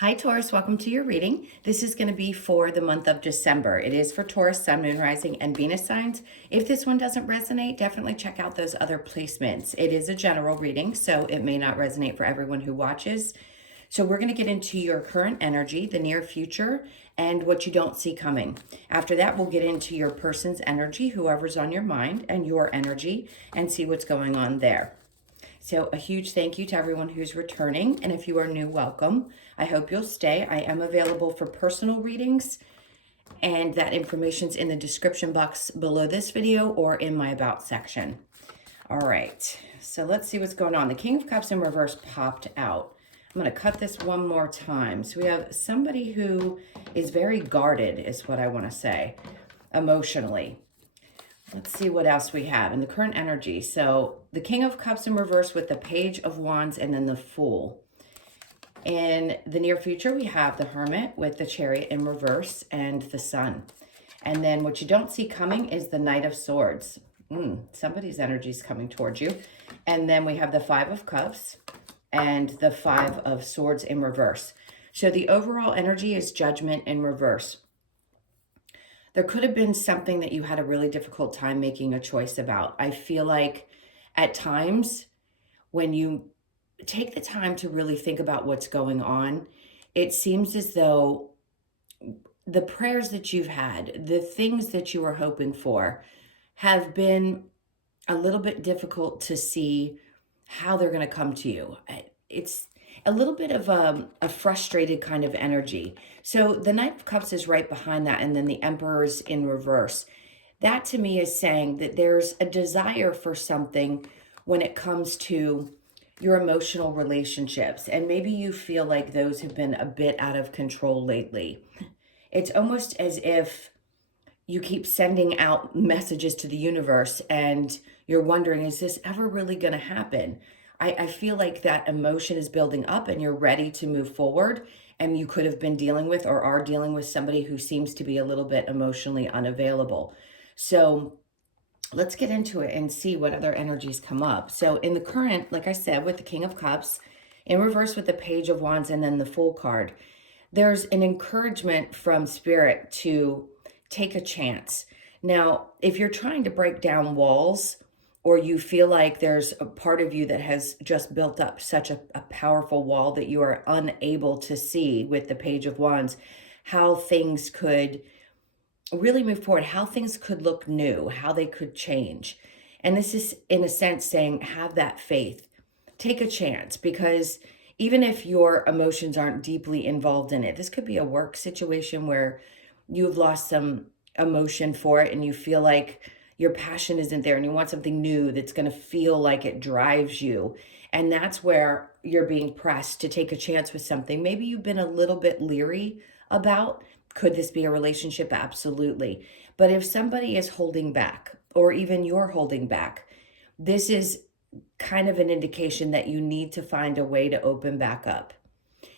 Hi, Taurus. Welcome to your reading. This is going to be for the month of December. It is for Taurus, Sun, Moon, Rising, and Venus signs. If this one doesn't resonate, definitely check out those other placements. It is a general reading, so it may not resonate for everyone who watches. So we're going to get into your current energy, the near future, and what you don't see coming. After that, we'll get into your person's energy, whoever's on your mind, and your energy, and see what's going on there. So a huge thank you to everyone who's returning. And if you are new, welcome. I hope you'll stay. I am available for personal readings, and that information's in the description box below this video or in my About section. All right, so let's see what's going on. The King of Cups in reverse popped out. I'm going to cut this one more time. So we have somebody who is very guarded, is what I want to say, emotionally. Let's see what else we have in the current energy. So the King of Cups in reverse with the Page of Wands and then the Fool. In the near future, we have the Hermit with the Chariot in reverse and the Sun. And then what you don't see coming is the Knight of Swords. Somebody's energy is coming towards you. And then we have the Five of Cups and the Five of Swords in reverse. So the overall energy is Judgment in reverse. There could have been something that you had a really difficult time making a choice about. I feel like at times when you take the time to really think about what's going on, it seems as though the prayers that you've had, the things that you were hoping for, have been a little bit difficult to see how they're going to come to you. It's a little bit of a frustrated kind of energy. So the Knight of Cups is right behind that, and then the Emperor's in reverse. That to me is saying that there's a desire for something when it comes to your emotional relationships, and maybe you feel like those have been a bit out of control lately. It's almost as if you keep sending out messages to the universe and you're wondering, is this ever really going to happen? I feel like that emotion is building up and you're ready to move forward, and you could have been dealing with or are dealing with somebody who seems to be a little bit emotionally unavailable. So let's get into it and see what other energies come up. So in the current, like I said, with the King of Cups, in reverse with the Page of Wands and then the Fool card, there's an encouragement from Spirit to take a chance. Now, if you're trying to break down walls, or you feel like there's a part of you that has just built up such a powerful wall that you are unable to see with the Page of Wands, how things could really move forward, how things could look new, how they could change. And this is, in a sense, saying have that faith. Take a chance, because even if your emotions aren't deeply involved in it, this could be a work situation where you've lost some emotion for it and you feel like your passion isn't there and you want something new that's going to feel like it drives you. And that's where you're being pressed to take a chance with something. Maybe you've been a little bit leery about, could this be a relationship? Absolutely. But if somebody is holding back, or even you're holding back, this is kind of an indication that you need to find a way to open back up.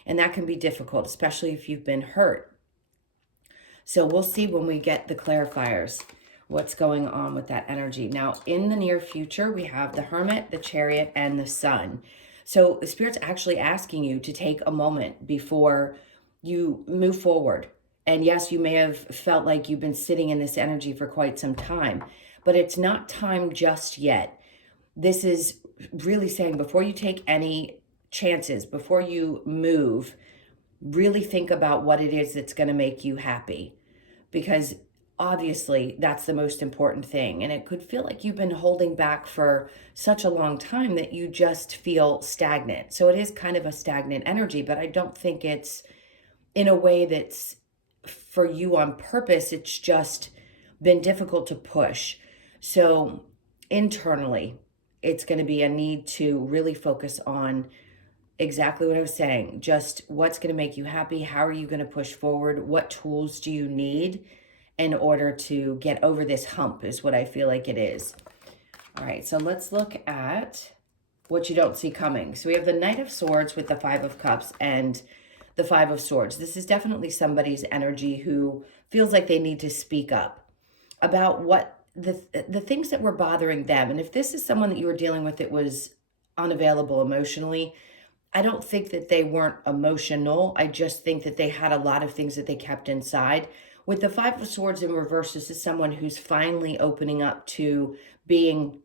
And that can be difficult, especially if you've been hurt. So we'll see when we get the clarifiers what's going on with that energy. Now, in the near future, we have the Hermit, the Chariot, and the Sun. So the Spirit's actually asking you to take a moment before you move forward. And yes, you may have felt like you've been sitting in this energy for quite some time, but it's not time just yet. This is really saying before you take any chances, before you move, really think about what it is that's going to make you happy, because obviously that's the most important thing. And it could feel like you've been holding back for such a long time that you just feel stagnant. So it is kind of a stagnant energy, but I don't think it's in a way that's for you on purpose. It's just been difficult to push. So internally, it's going to be a need to really focus on exactly what I was saying. Just what's going to make you happy? How are you going to push forward? What tools do you need in order to get over this hump is what I feel like it is. All right, so let's look at what you don't see coming. So we have the Knight of Swords with the Five of Cups and the Five of Swords. This is definitely somebody's energy who feels like they need to speak up about what the things that were bothering them. And if this is someone that you were dealing with that was unavailable emotionally, I don't think that they weren't emotional. I just think that they had a lot of things that they kept inside. With the Five of Swords in reverse, this is someone who's finally opening up to being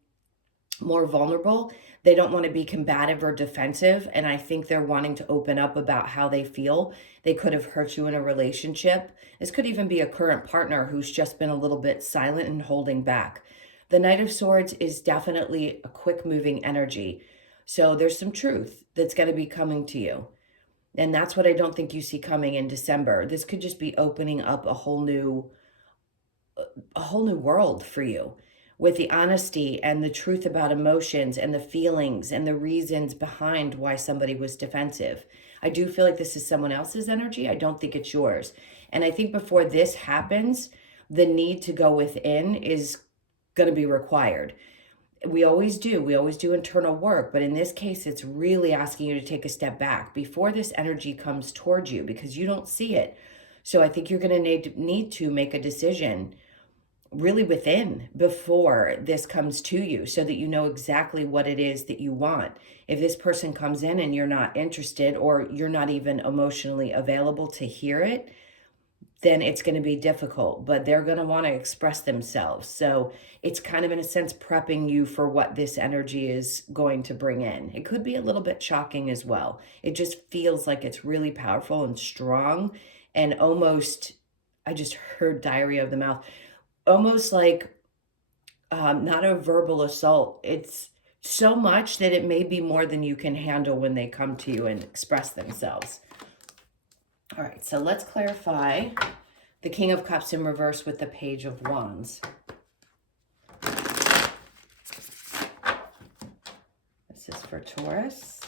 more vulnerable. They don't want to be combative or defensive. And I think they're wanting to open up about how they feel. They could have hurt you in a relationship. This could even be a current partner who's just been a little bit silent and holding back. The Knight of Swords is definitely a quick moving energy. So there's some truth that's going to be coming to you. And that's what I don't think you see coming in December. This could just be opening up a whole new world for you, with the honesty and the truth about emotions and the feelings and the reasons behind why somebody was defensive. I do feel like this is someone else's energy. I don't think it's yours. And I think before this happens, the need to go within is going to be required. We always do. We always do internal work. But in this case, it's really asking you to take a step back before this energy comes towards you, because you don't see it. So I think you're going to need to make a decision really within before this comes to you, so that you know exactly what it is that you want. If this person comes in and you're not interested, or you're not even emotionally available to hear it, then it's going to be difficult, but they're going to want to express themselves. So it's kind of, in a sense, prepping you for what this energy is going to bring in. It could be a little bit shocking as well. It just feels like it's really powerful and strong, and almost, I just heard diarrhea of the mouth, almost like not a verbal assault. It's so much that it may be more than you can handle when they come to you and express themselves. All right, so let's clarify the King of Cups in reverse with the Page of Wands. This is for Taurus.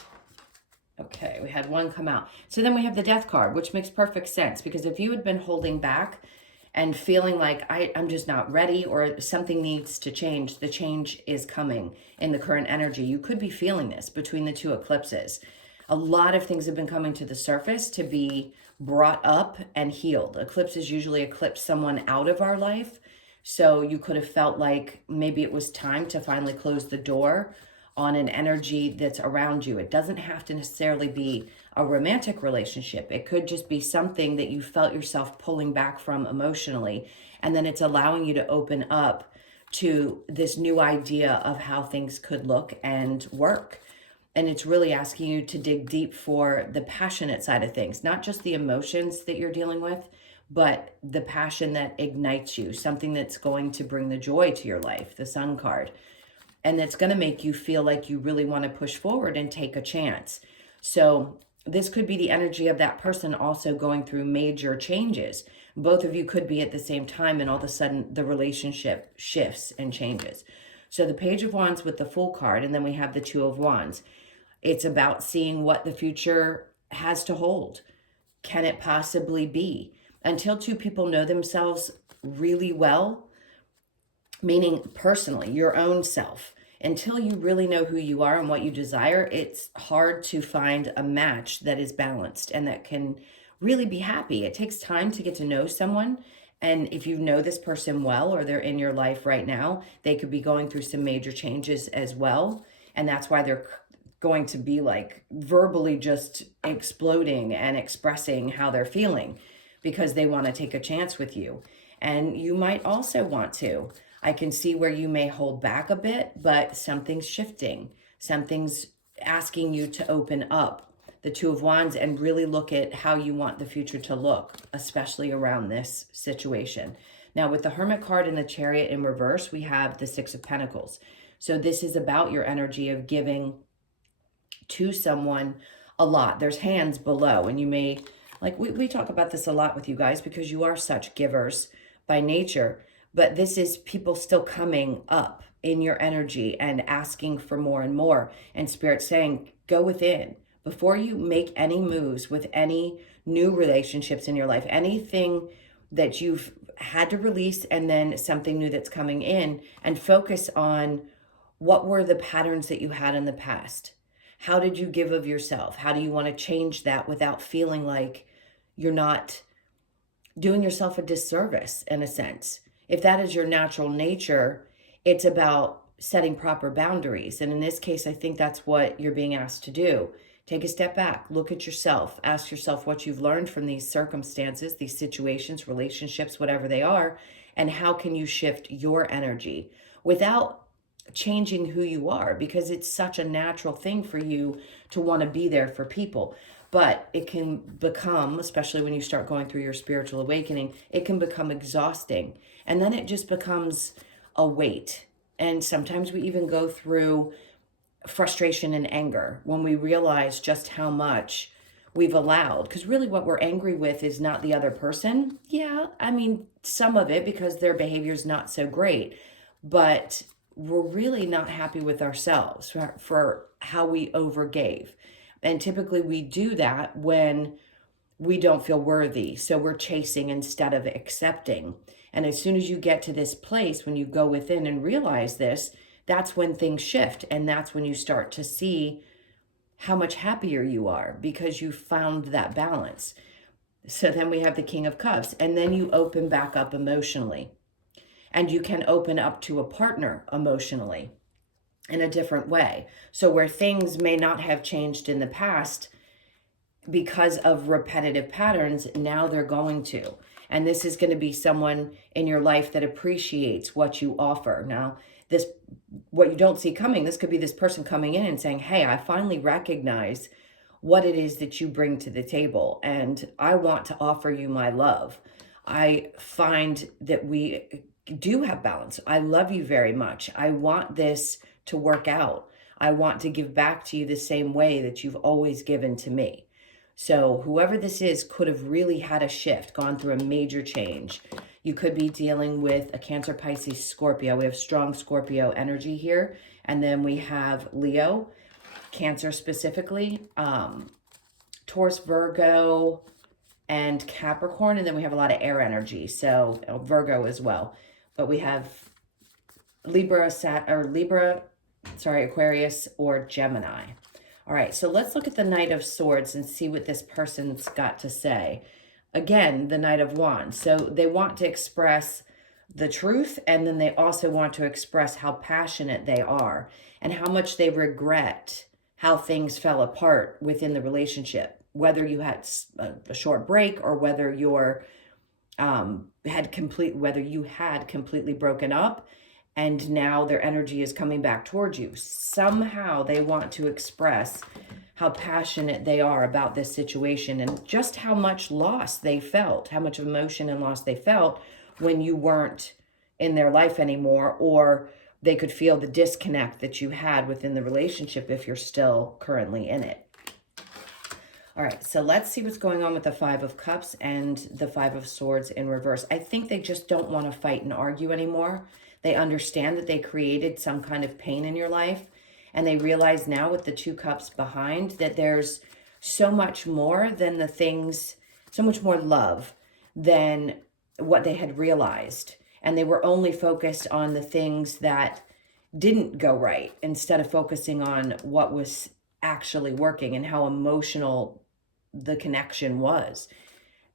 Okay, we had one come out. So then we have the Death card, which makes perfect sense, because if you had been holding back and feeling like I'm just not ready, or something needs to change, the change is coming in the current energy. You could be feeling this between the two eclipses. A lot of things have been coming to the surface to be brought up and healed. Eclipses usually eclipse someone out of our life. So you could have felt like maybe it was time to finally close the door on an energy that's around you. It doesn't have to necessarily be a romantic relationship. It could just be something that you felt yourself pulling back from emotionally. And then it's allowing you to open up to this new idea of how things could look and work. And it's really asking you to dig deep for the passionate side of things, not just the emotions that you're dealing with, but the passion that ignites you, something that's going to bring the joy to your life, the Sun card, and that's going to make you feel like you really want to push forward and take a chance. So this could be the energy of that person also going through major changes. Both of you could be at the same time, and all of a sudden the relationship shifts and changes. So the Page of Wands with the Fool card, and then we have the Two of Wands. It's about seeing what the future has to hold. Can it possibly be? Until two people know themselves really well, meaning personally, your own self, until you really know who you are and what you desire, it's hard to find a match that is balanced and that can really be happy. It takes time to get to know someone. And if you know this person well, or they're in your life right now, they could be going through some major changes as well. And that's why they're going to be like verbally just exploding and expressing how they're feeling, because they want to take a chance with you. And you might also want to. I can see where you may hold back a bit, but something's shifting. Something's asking you to open up the Two of Wands and really look at how you want the future to look, especially around this situation. Now, with the Hermit card and the Chariot in reverse, we have the Six of Pentacles. So this is about your energy of giving to someone a lot. There's hands below, and you may, like we talk about this a lot with you guys, because you are such givers by nature. But this is people still coming up in your energy and asking for more and more. And Spirit saying, go within. Before you make any moves with any new relationships in your life, anything that you've had to release, and then something new that's coming in, and focus on what were the patterns that you had in the past. How did you give of yourself? How do you want to change that without feeling like you're not doing yourself a disservice, in a sense? If that is your natural nature, it's about setting proper boundaries. And in this case, I think that's what you're being asked to do. Take a step back, look at yourself, ask yourself what you've learned from these circumstances, these situations, relationships, whatever they are, and how can you shift your energy without changing who you are, because it's such a natural thing for you to want to be there for people. But it can become, especially when you start going through your spiritual awakening, it can become exhausting. And then it just becomes a weight. And sometimes we even go through frustration and anger when we realize just how much we've allowed. Because really what we're angry with is not the other person. Yeah, I mean, some of it because their behavior is not so great. But we're really not happy with ourselves for how we overgave. And typically we do that when we don't feel worthy. So we're chasing instead of accepting. And as soon as you get to this place, when you go within and realize this, that's when things shift. And that's when you start to see how much happier you are because you found that balance. So then we have the King of Cups, and then you open back up emotionally. And you can open up to a partner emotionally in a different way. So where things may not have changed in the past because of repetitive patterns, now they're going to. And this is going to be someone in your life that appreciates what you offer. Now, this, what you don't see coming, this could be this person coming in and saying, hey, I finally recognize what it is that you bring to the table, and I want to offer you my love. I find that we do have balance. I love you very much. I want this to work out. I want to give back to you the same way that you've always given to me. So whoever this is could have really had a shift, gone through a major change. You could be dealing with a Cancer, Pisces, Scorpio. We have strong Scorpio energy here. And then we have Leo, Cancer specifically, Taurus, Virgo, and Capricorn. And then we have a lot of air energy. So Virgo as well. But we have Aquarius, or Gemini. All right, so let's look at the Knight of Swords and see what this person's got to say. Again, the Knight of Wands. So they want to express the truth, and then they also want to express how passionate they are and how much they regret how things fell apart within the relationship, whether you had a short break or whether you're whether you had completely broken up and now their energy is coming back towards you. Somehow they want to express how passionate they are about this situation and just how much loss they felt, how much emotion and loss they felt when you weren't in their life anymore, or they could feel the disconnect that you had within the relationship if you're still currently in it. All right, so let's see what's going on with the Five of Cups and the Five of Swords in reverse. I think they just don't want to fight and argue anymore. They understand that they created some kind of pain in your life, and they realize now with the Two Cups behind that there's so much more than the things, so much more love than what they had realized. And they were only focused on the things that didn't go right instead of focusing on what was actually working and how emotional the connection was.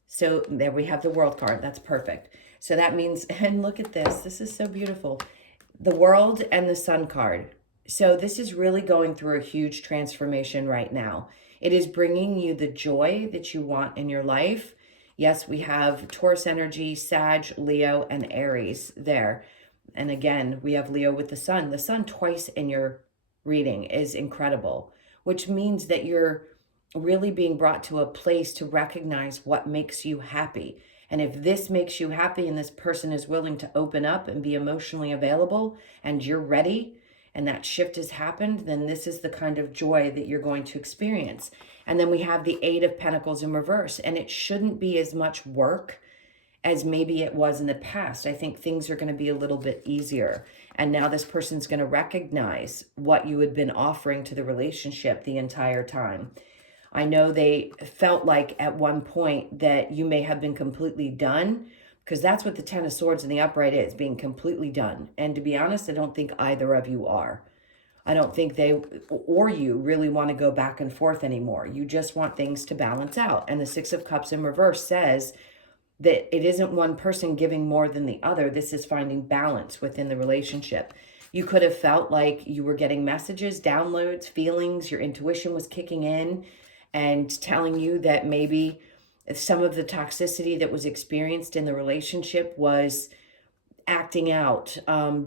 So there we have the World card. That's perfect. So that means, and look at this. This is so beautiful. The World and the Sun card. So this is really going through a huge transformation right now. It is bringing you the joy that you want in your life. Yes, we have Taurus energy, Sag, Leo, and Aries there. And again, we have Leo with the Sun. The Sun twice in your reading is incredible, which means that you're really being brought to a place to recognize what makes you happy. And if this makes you happy and this person is willing to open up and be emotionally available and you're ready and that shift has happened, then this is the kind of joy that you're going to experience. And then we have the Eight of Pentacles in reverse, and it shouldn't be as much work as maybe it was in the past. I think things are going to be a little bit easier. And now this person's going to recognize what you had been offering to the relationship the entire time. I know they felt like at one point that you may have been completely done, because that's what the Ten of Swords in the upright is, being completely done. And to be honest, I don't think either of you are. I don't think they or you really want to go back and forth anymore. You just want things to balance out. And the Six of Cups in reverse says that it isn't one person giving more than the other. This is finding balance within the relationship. You could have felt like you were getting messages, downloads, feelings, your intuition was kicking in and telling you that maybe some of the toxicity that was experienced in the relationship was acting out,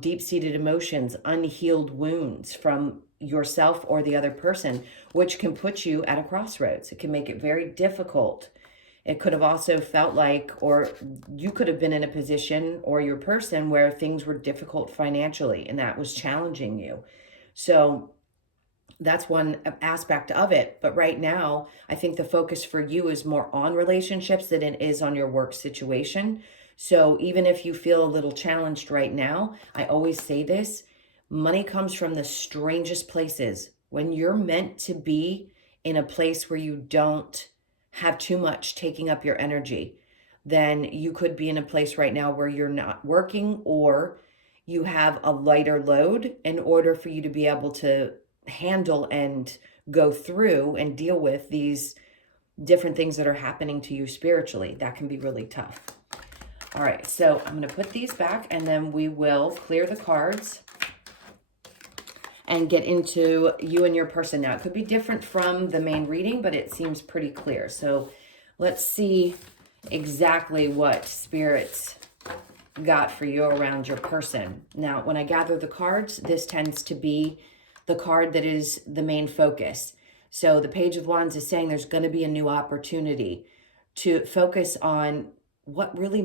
deep-seated emotions, unhealed wounds from yourself or the other person, which can put you at a crossroads. It can make it very difficult. It could have also felt like, or you could have been in a position, or your person, where things were difficult financially and that was challenging you. So that's one aspect of it. But right now, I think the focus for you is more on relationships than it is on your work situation. So even if you feel a little challenged right now, I always say this, money comes from the strangest places. When you're meant to be in a place where you don't have too much taking up your energy, then you could be in a place right now where you're not working, or you have a lighter load in order for you to be able to handle and go through and deal with these different things that are happening to you spiritually. That can be really tough. All right, so I'm going to put these back and then we will clear the cards and get into you and your person. Now, it could be different from the main reading, but it seems pretty clear. So let's see exactly what spirits got for you around your person. Now, when I gather the cards, this tends to be the card that is the main focus. So the Page of Wands is saying there's going to be a new opportunity to focus on what really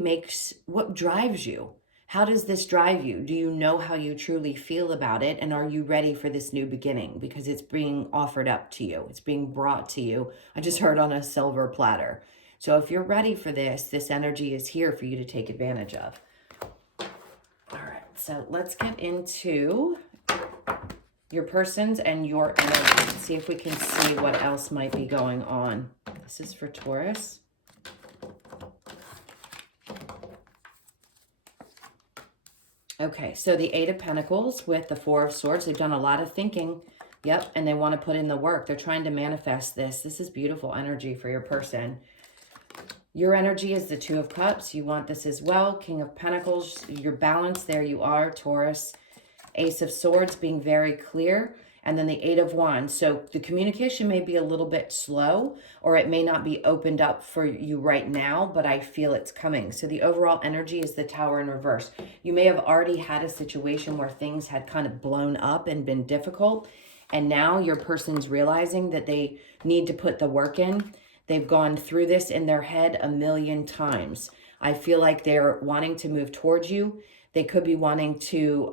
what drives you. How does this drive you? Do you know how you truly feel about it? And are you ready for this new beginning? Because it's being offered up to you. It's being brought to you. I just heard on a silver platter. So if you're ready for this energy is here for you to take advantage of. All right, so let's get into your persons and your energy. See if we can see what else might be going on. This is for Taurus. Okay, so the Eight of Pentacles with the Four of Swords. They've done a lot of thinking. Yep, and they want to put in the work. They're trying to manifest this. This is beautiful energy for your person. Your energy is the Two of Cups. You want this as well. King of Pentacles, your balance. There you are, Taurus. Ace of Swords being very clear. And then the Eight of Wands. So the communication may be a little bit slow, or it may not be opened up for you right now, but I feel it's coming. So the overall energy is the Tower in reverse. You may have already had a situation where things had kind of blown up and been difficult. And now your person's realizing that they need to put the work in. They've gone through this in their head a million times. I feel like they're wanting to move towards you. They could be wanting to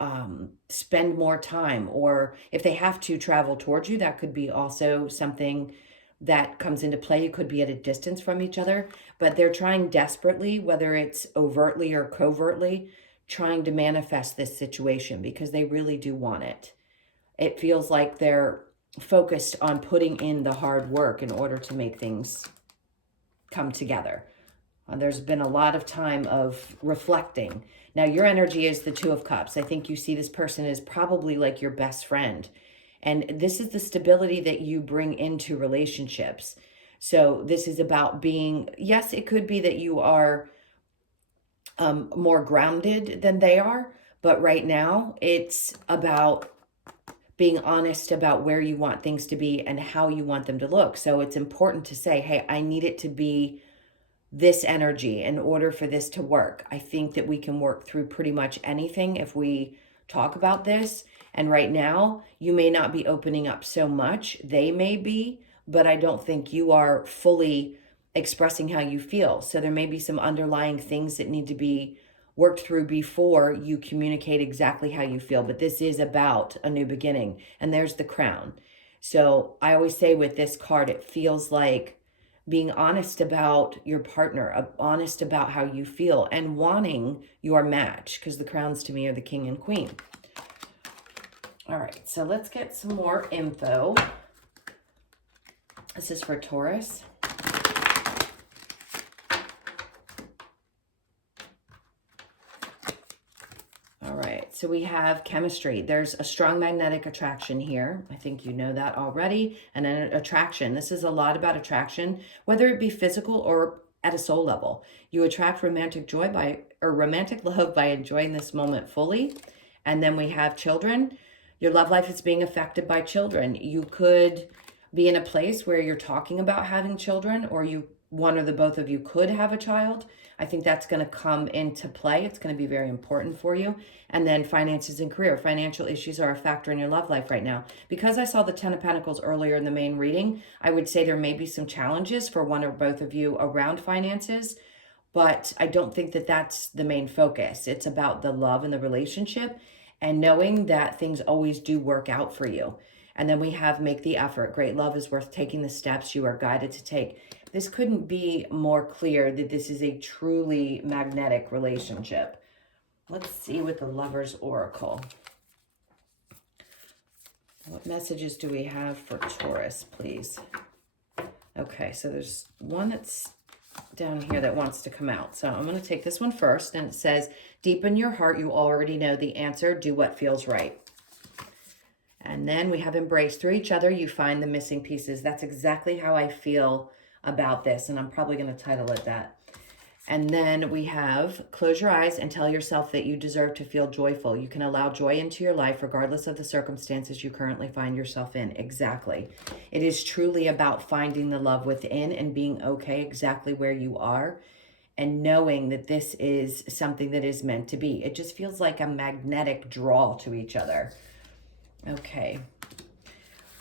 spend more time, or if they have to travel towards you, that could be also something that comes into play. You could be at a distance from each other, but they're trying desperately, whether it's overtly or covertly, trying to manifest this situation because they really do want it. It feels like they're focused on putting in the hard work in order to make things come together. There's been a lot of time of reflecting. Now, your energy is the Two of Cups. I think you see this person as probably like your best friend. And this is the stability that you bring into relationships. So this is about being, yes, it could be that you are more grounded than they are. But right now, it's about being honest about where you want things to be and how you want them to look. So it's important to say, hey, I need it to be this energy in order for this to work. I think that we can work through pretty much anything if we talk about this. And right now, you may not be opening up so much. They may be, but I don't think you are fully expressing how you feel. So there may be some underlying things that need to be worked through before you communicate exactly how you feel. But this is about a new beginning. And there's the Crown. So I always say with this card, it feels like being honest about your partner, honest about how you feel, and wanting your match, because the crowns to me are the King and Queen. All right, so let's get some more info. This is for Taurus. So we have chemistry. There's a strong magnetic attraction here. I think you know that already. And then attraction. This is a lot about attraction, whether it be physical or at a soul level. You attract romantic joy or romantic love by enjoying this moment fully. And then we have children. Your love life is being affected by children. You could be in a place where you're talking about having children, or one or the both of you could have a child. I think that's going to come into play. It's going to be very important for you. And then finances and career. Financial issues are a factor in your love life right now. Because I saw the Ten of Pentacles earlier in the main reading, I would say there may be some challenges for one or both of you around finances, but I don't think that that's the main focus. It's about the love and the relationship and knowing that things always do work out for you. And then we have make the effort. Great love is worth taking the steps you are guided to take. This couldn't be more clear that this is a truly magnetic relationship. Let's see with the Lover's Oracle. What messages do we have for Taurus, please? Okay, so there's one that's down here that wants to come out. So I'm going to take this one first, and it says, deep in your heart, you already know the answer. Do what feels right. And then we have embrace. Through each other, you find the missing pieces. That's exactly how I feel about this, and I'm probably going to title it that. And then we have close your eyes and tell yourself that you deserve to feel joyful. You can allow joy into your life regardless of the circumstances you currently find yourself in. Exactly. It is truly about finding the love within and being okay exactly where you are and knowing that this is something that is meant to be. It just feels like a magnetic draw to each other. Okay.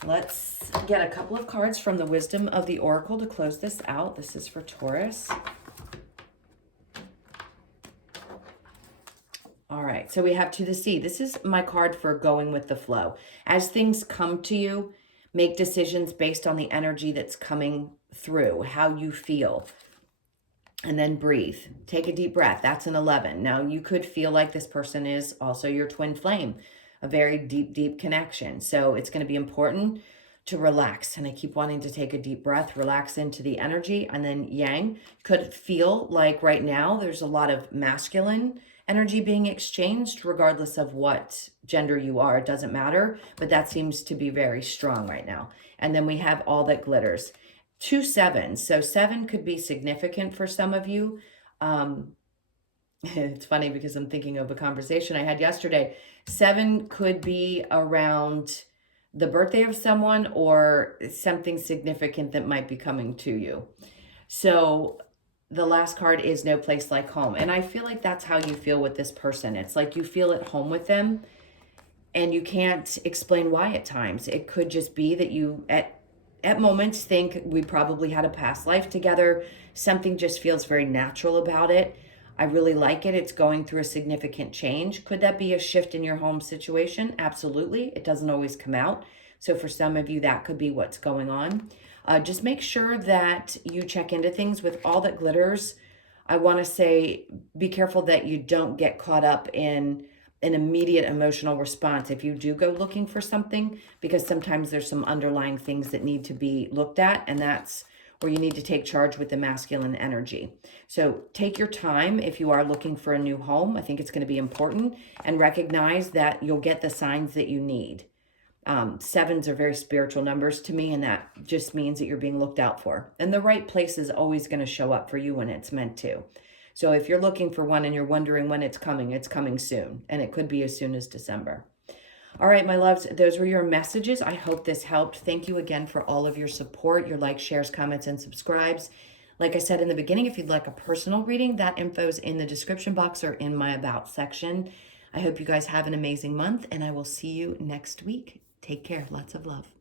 Let's get a couple of cards from the Wisdom of the Oracle to close this out. This is for Taurus. All right, so we have To the Sea. This is my card for going with the flow. As things come to you, make decisions based on the energy that's coming through, how you feel. And then breathe. Take a deep breath. That's an 11. Now, you could feel like this person is also your twin flame, a very deep, deep connection. So it's going to be important to relax. And I keep wanting to take a deep breath, relax into the energy. And then Yang could feel like right now there's a lot of masculine energy being exchanged, regardless of what gender you are. It doesn't matter, but that seems to be very strong right now. And then we have All That Glitters. 2 sevens. So 7 could be significant for some of you. It's funny because I'm thinking of a conversation I had yesterday. 7 could be around the birthday of someone or something significant that might be coming to you. So the last card is No Place Like Home. And I feel like that's how you feel with this person. It's like you feel at home with them and you can't explain why at times. It could just be that you at moments think we probably had a past life together. Something just feels very natural about it. I really like it. It's going through a significant change. Could that be a shift in your home situation? Absolutely. It doesn't always come out. So for some of you, that could be what's going on. Just make sure that you check into things with All That Glitters. I want to say be careful that you don't get caught up in an immediate emotional response if you do go looking for something, because sometimes there's some underlying things that need to be looked at, and that's where you need to take charge with the masculine energy. So take your time if you are looking for a new home. I think it's going to be important, and recognize that you'll get the signs that you need. 7s are very spiritual numbers to me, and that just means that you're being looked out for. And the right place is always going to show up for you when it's meant to. So if you're looking for one and you're wondering when it's coming soon. And it could be as soon as December. All right, my loves, those were your messages. I hope this helped. Thank you again for all of your support, your likes, shares, comments, and subscribes. Like I said in the beginning, if you'd like a personal reading, that info is in the description box or in my About section. I hope you guys have an amazing month, and I will see you next week. Take care. Lots of love.